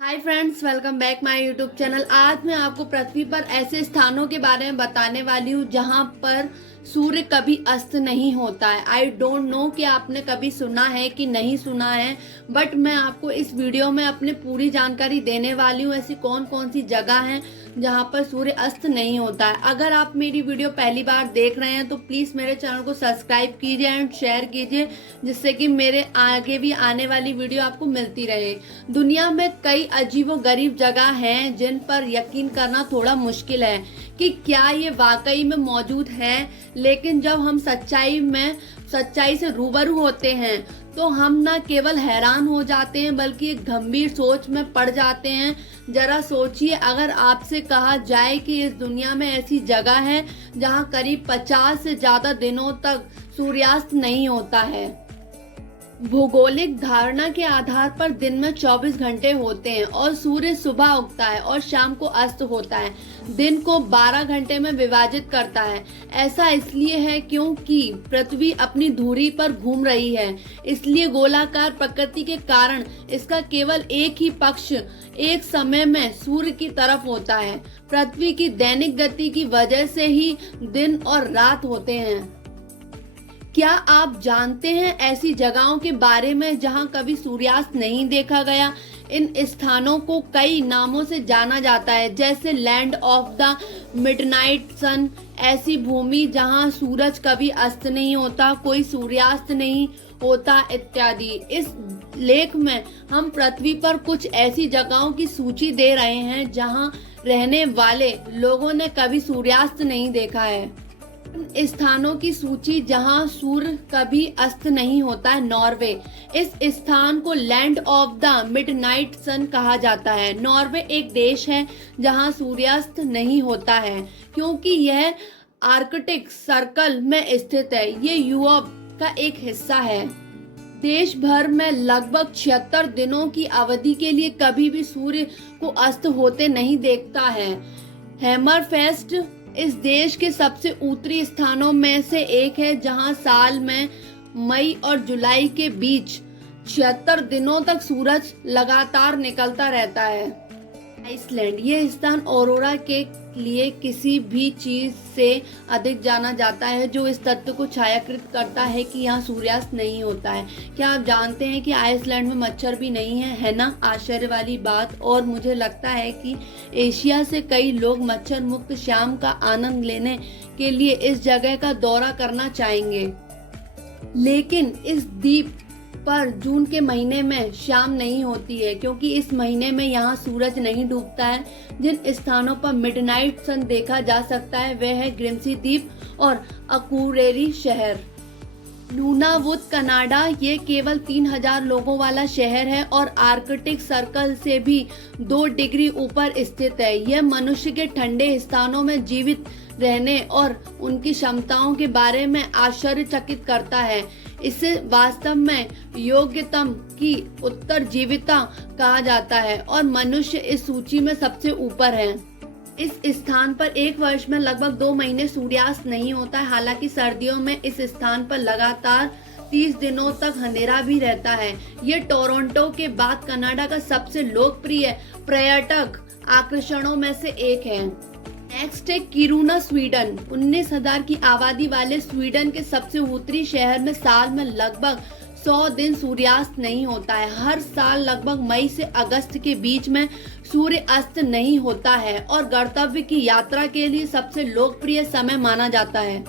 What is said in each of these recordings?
Hi friends, welcome back my YouTube channel. आज मैं आपको पृथ्वी पर ऐसे स्थानों के बारे में बताने वाली हूँ जहाँ पर सूर्य कभी अस्त नहीं होता है। आई डोंट नो कि आपने कभी सुना है कि नहीं सुना है, बट मैं आपको इस वीडियो में अपनी पूरी जानकारी देने वाली हूँ। ऐसी कौन कौन सी जगह हैं जहाँ पर सूर्य अस्त नहीं होता है। अगर आप मेरी वीडियो पहली बार देख रहे हैं तो प्लीज़ मेरे चैनल को सब्सक्राइब कीजिए एंड शेयर कीजिए, जिससे कि मेरे आगे भी आने वाली वीडियो आपको मिलती रहे। दुनिया में कई अजीबोगरीब जगह हैं जिन पर यकीन करना थोड़ा मुश्किल है कि क्या ये वाकई में मौजूद है, लेकिन जब हम सच्चाई से रूबरू होते हैं तो हम न केवल हैरान हो जाते हैं बल्कि एक गंभीर सोच में पड़ जाते हैं। जरा सोचिए, अगर आपसे कहा जाए कि इस दुनिया में ऐसी जगह है जहां करीब 50 से ज्यादा दिनों तक सूर्यास्त नहीं होता है। भौगोलिक धारणा के आधार पर दिन में 24 घंटे होते हैं और सूर्य सुबह उगता है और शाम को अस्त होता है। दिन को 12 घंटे में विभाजित करता है। ऐसा इसलिए है क्योंकि पृथ्वी अपनी धुरी पर घूम रही है, इसलिए गोलाकार प्रकृति के कारण इसका केवल एक ही पक्ष एक समय में सूर्य की तरफ होता है। पृथ्वी की दैनिक गति की वजह से ही दिन और रात होते हैं। क्या आप जानते हैं ऐसी जगहों के बारे में जहां कभी सूर्यास्त नहीं देखा गया? इन स्थानों को कई नामों से जाना जाता है, जैसे लैंड ऑफ द मिडनाइट सन, ऐसी भूमि जहां सूरज कभी अस्त नहीं होता, कोई सूर्यास्त नहीं होता, इत्यादि। इस लेख में हम पृथ्वी पर कुछ ऐसी जगहों की सूची दे रहे हैं जहां रहने वाले लोगों ने कभी सूर्यास्त नहीं देखा है। स्थानों की सूची जहां सूर्य कभी अस्त नहीं होता है। नॉर्वे, इस स्थान को लैंड ऑफ द मिडनाइट सन कहा जाता है। नॉर्वे एक देश है जहां सूर्यास्त नहीं होता है क्योंकि यह आर्कटिक सर्कल में स्थित है। ये यूरोप का एक हिस्सा है। देश भर में लगभग 76 दिनों की अवधि के लिए कभी भी सूर्य को अस्त होते नहीं देखता है। हैमरफेस्ट इस देश के सबसे उत्तरी स्थानों में से एक है जहां साल में मई और जुलाई के बीच 76 दिनों तक सूरज लगातार निकलता रहता है। आइसलैंड, ये स्थान ऑरोरा के लिए किसी भी चीज से अधिक जाना जाता है जो इस तथ्य को छायाकृत करता है कि यहाँ सूर्यास्त नहीं होता है। क्या आप जानते हैं कि आइसलैंड में मच्छर भी नहीं है ना? आश्चर्य वाली बात। और मुझे लगता है कि एशिया से कई लोग मच्छर मुक्त शाम का आनंद लेने के लिए इस जगह का दौरा करना चाहेंगे। लेकिन इस द्वीप पर जून के महीने में शाम नहीं होती है क्योंकि इस महीने में यहाँ सूरज नहीं डूबता है। जिन स्थानों पर मिडनाइट सन देखा जा सकता है वह है ग्रिम्सी द्वीप और अकुरेरी शहर। नूनावुत, कनाडा, ये केवल 3000 लोगों वाला शहर है और आर्कटिक सर्कल से भी 2 डिग्री ऊपर स्थित है। यह मनुष्य के ठंडे स्थानों में जीवित रहने और उनकी क्षमताओं के बारे में आश्चर्यचकित करता है। इसे वास्तव में योग्यतम की उत्तरजीविता कहा जाता है और मनुष्य इस सूची में सबसे ऊपर है। इस स्थान पर एक वर्ष में लगभग 2 महीने सूर्यास्त नहीं होता है। हालांकि सर्दियों में इस स्थान पर लगातार 30 दिनों तक अंधेरा भी रहता है। ये टोरंटो के बाद कनाडा का सबसे लोकप्रिय पर्यटक आकर्षणों में से एक है। नेक्स्ट है किरुना, स्वीडन। 19,000 की आबादी वाले स्वीडन के सबसे उत्तरी शहर में साल में लगभग 100 दिन सूर्यास्त नहीं होता है। हर साल लगभग मई से अगस्त के बीच में सूर्य अस्त नहीं होता है और गंतव्य की यात्रा के लिए सबसे लोकप्रिय समय माना जाता है।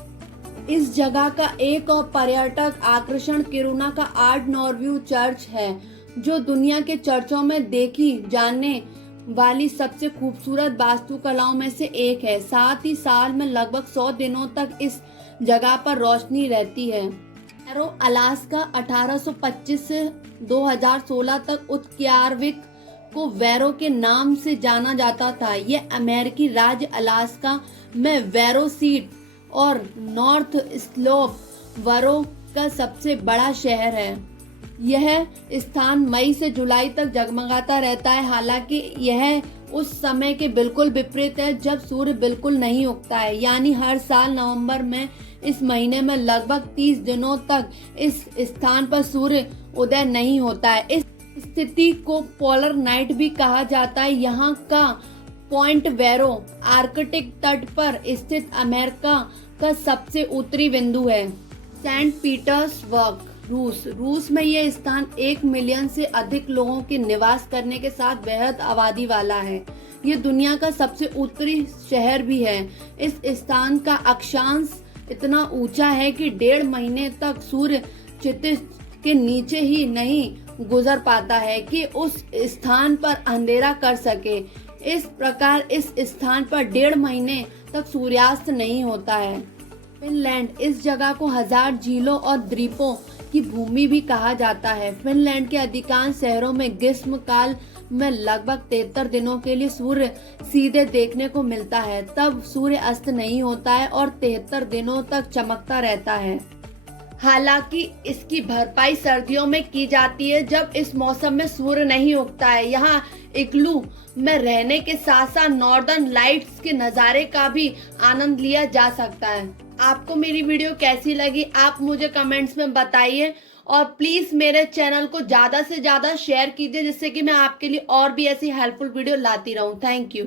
इस जगह का एक और पर्यटक आकर्षण किरुना का आर्ट नोव्यू चर्च है, जो दुनिया के चर्चों में देखी जाने वाली सबसे खूबसूरत वास्तुकलाओं में से एक है। साथ ही साल में लगभग 100 दिनों तक इस जगह पर रोशनी रहती है। एरो, अलास्का, 1825 से 2016 तक उत्क्यार्विक को वैरो के नाम से जाना जाता था। यह अमेरिकी राज्य अलास्का में वैरो सीट और नॉर्थ स्लोप वरो का सबसे बड़ा शहर है। यह स्थान मई से जुलाई तक जगमगाता रहता है। हालांकि यह उस समय के बिल्कुल विपरीत है जब सूर्य बिल्कुल नहीं उगता है, यानी हर साल नवंबर में इस महीने में लगभग 30 दिनों तक इस स्थान पर सूर्य उदय नहीं होता है। इस स्थिति को पोलर नाइट भी कहा जाता है। यहाँ का पॉइंट वेरो आर्कटिक तट पर स्थित अमेरिका का सबसे उत्तरी बिंदु है। सेंट पीटर्सबर्ग रूस में यह स्थान 1 मिलियन से अधिक लोगों के निवास करने के साथ बेहद आबादी वाला है। ये दुनिया का सबसे उत्तरी शहर भी है। इस स्थान का अक्षांश इतना ऊंचा है कि 1.5 महीने तक सूर्य क्षितिज के नीचे ही नहीं गुजर पाता है कि उस स्थान पर अंधेरा कर सके। इस प्रकार इस स्थान पर 1.5 महीने तक सूर्यास्त नहीं होता है। फिनलैंड इस जगह को 1000 झीलों और द्वीपों की भूमि भी कहा जाता है। फिनलैंड के अधिकांश शहरों में ग्रीष्म काल में लगभग 73 दिनों के लिए सूर्य सीधे देखने को मिलता है। तब सूर्य अस्त नहीं होता है और 73 दिनों तक चमकता रहता है। हालांकि इसकी भरपाई सर्दियों में की जाती है, जब इस मौसम में सूर्य नहीं उगता है। यहाँ इग्लू में रहने के साथ साथ नॉर्दर्न लाइट्स के नज़ारे का भी आनंद लिया जा सकता है। आपको मेरी वीडियो कैसी लगी आप मुझे कमेंट्स में बताइए, और प्लीज मेरे चैनल को ज्यादा से ज्यादा शेयर कीजिए, जिससे कि मैं आपके लिए और भी ऐसी हेल्पफुल वीडियो लाती रहूं। Thank you.